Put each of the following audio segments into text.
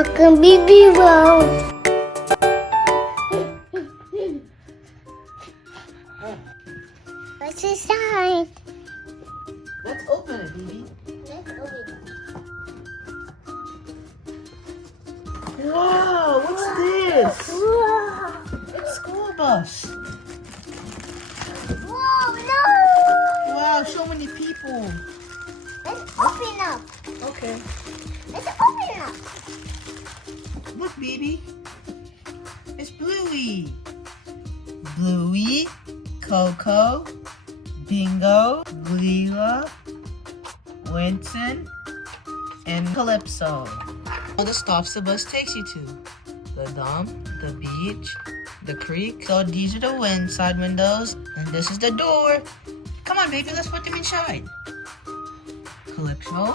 can be below. What's inside? Let's open it, baby. Let's open it. Wow, what's this? Whoa! It's a school bus. Whoa, no! Wow, so many people. Let's open up. Okay. Let's open up. Look, baby. It's Bluey. Bluey, Coco, Bingo, Leela, Winston, and Calypso. All the stops the bus takes you to. The dump, the beach, the creek. So these are the inside windows, and this is the door. Come on, baby, let's put them inside. Calypso.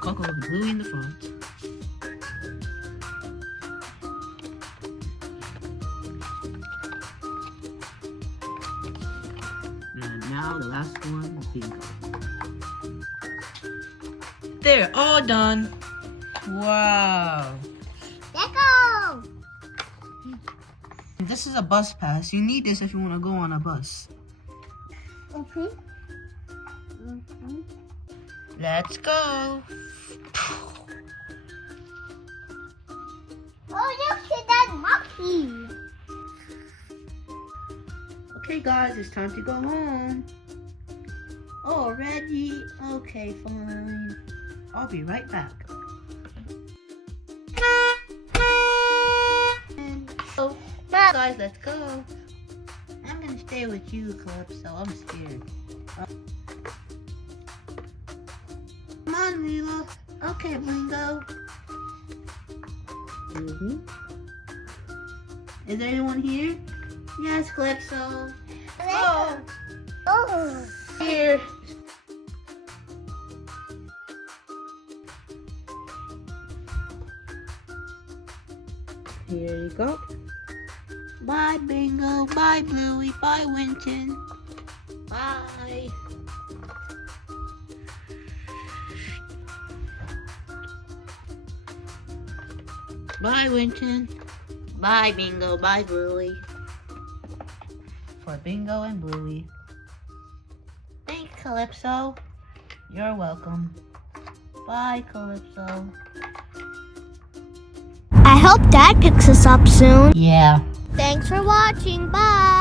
Coco with Bluey in the front. And now the last one, Bingo. They're all done. Wow. Let's go. This is a bus pass. You need this if you want to go on a bus. Let's go. Oh, look at that monkey. Okay, guys, it's time to go home. Already? Okay, fine. I'll be right back. So, guys, let's go. I'm gonna stay with you, Calypso. I'm scared. Come on, Leela. Okay, Bingo. Is there anyone here? Yes, Calypso. Oh, Oh. here. Here you go. Bye, Bingo. Bye, Bluey. Bye, Winton. Bye. Bye, Winton. Bye, Bingo. Bye, Bluey. For Bingo and Bluey. Thanks, Calypso. You're welcome. Bye, Calypso. I hope Dad picks us up soon. Yeah. Thanks for watching. Bye.